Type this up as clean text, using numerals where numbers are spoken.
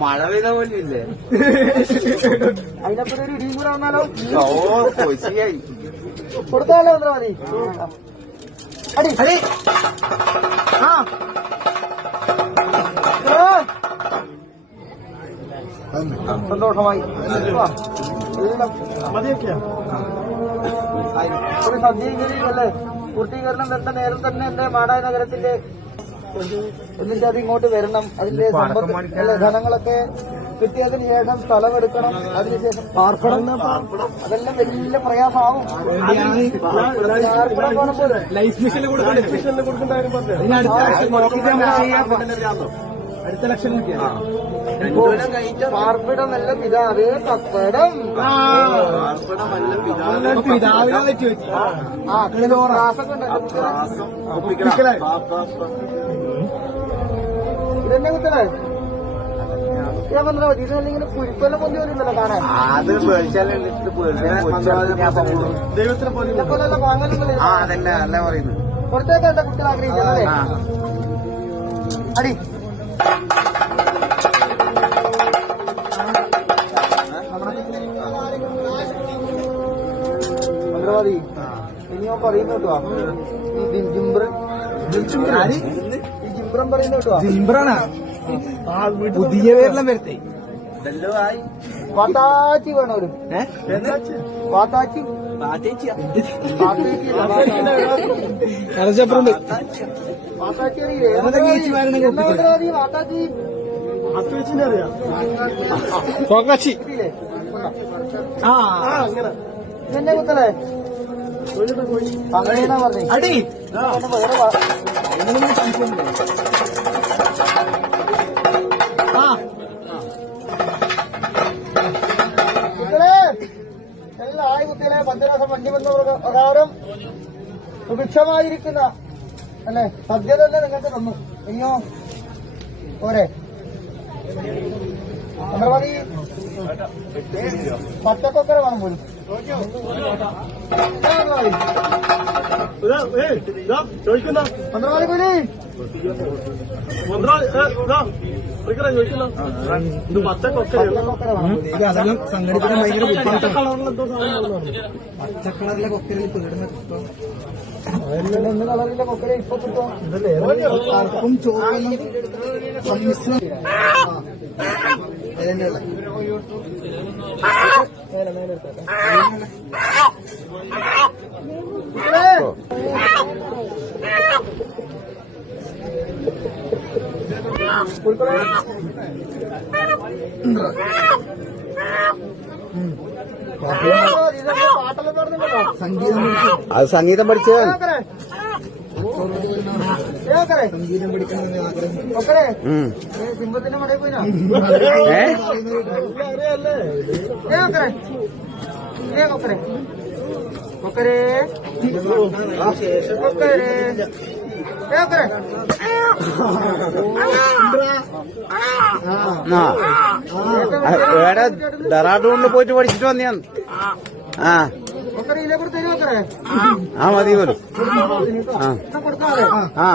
മഴ പെയ്ത പോലും ഇല്ലേ? അതിനൊപ്പം ഒരു ഇടിയും കൂടെ വന്നാലോ? കൊച്ചിയായി കൊടുത്താലോ എന്താ മതി. അടി അടി ആ സന്തോഷമായി. ഒരു സജ്ജീകരണല്ലേ പൂർത്തീകരണം എന്ന നേരം തന്നെ എന്റെ മാടായ നഗരത്തിന്റെ എന്നിട്ട് അത് ഇങ്ങോട്ട് വരണം. അതിന്റെ അല്ലെ ധനങ്ങളൊക്കെ കിട്ടിയതിന് ശേഷം സ്ഥലമെടുക്കണം. അതിനുശേഷം പാർപ്പിടം അതെല്ലാം വലിയ പ്രയാസമാവും. ലൈഫ് മിഷനിൽ അടുത്ത ലക്ഷം പാർപ്പിടമല്ല പിതാവേ പപ്പടം. ഇതെന്നെ കുത്തലേ ഞാൻ പറഞ്ഞ ഇതിനല്ലിങ്ങനെ കുരിപ്പെല്ലാം പൊന്തി വരുന്നല്ലോ കാണാൻ. ദൈവത്തിന് ഇതെപ്പോലെല്ലാം വാങ്ങലുണ്ടല്ലേ? അതന്നെ അല്ല പറയുന്നത്. പുറത്തേക്ക് എന്റെ കുട്ടികൾ ആഗ്രഹിക്കുന്നല്ലേ? അടി മന്ത്രവാദി ഇനിയോ പറയുന്നു കേട്ടോ. ഈ ജിംബ്രൻ പറയുന്നു കേട്ടോ. ജിംബ്രാണ് പുതിയ പേരെല്ലാം വരത്തെ. പാത്താച്ചി വേണോ ഒരു പാത്താച്ചി അരച്ചപ്പുറണ്ട് പാത്താച്ചി അറിയില്ലേ? പാത്താച്ചി ചോക്കാച്ചി ഇതെന്നെ കുത്തലേ അങ്ങനെയാ പറഞ്ഞേ. അടി കുട്ടികളെ എല്ലാ ആയി കുട്ടികളെ പഞ്ചരാസം വണ്ടി വന്ന പ്രകാരം സുഭിക്ഷമായിരിക്കുന്ന അല്ലെ സദ്യ തന്നെ നിങ്ങൾക്ക് തന്നു. ഇനിയോ പോരെ മന്ത്രവാദി പച്ചക്കൊക്കര വേണം പോലും. മന്ത്രവാദി പോലി പച്ചക്കൊക്കര വേണം. അതെല്ലാം സംഘടിപ്പിക്കാൻ ഭയങ്കര ബുദ്ധിമുട്ടാണ്. പച്ചക്കളറിലെ കൊക്കരയിൽ പേടുന്ന ഒന്ന് കളറിലെ കൊക്കര ഇപ്പൊ കിട്ടും. കറുപ്പും ചോറും സമ്മിശ്രം അതിനുള്ള പാട്ടെല്ലാം പറഞ്ഞിട്ടുണ്ടോ? സംഗീതം അത് സംഗീതം പഠിച്ചത് സംഗീതം പഠിക്കണമെന്ന് ആഗ്രഹം. കൊക്കരെ സിംഹത്തിന്റെ മടയിൽ പോയിനോ? കൊക്കരെ കൊക്കരെ കൊക്കരെ വേറെ ഡെറാഡൂണിൽ പോയിട്ട് പഠിച്ചിട്ട് വന്നെയാണ്. കൊക്കരയിലെ കൊടുത്തേ. മതി പോലും. കൊടുക്കാതെ ആ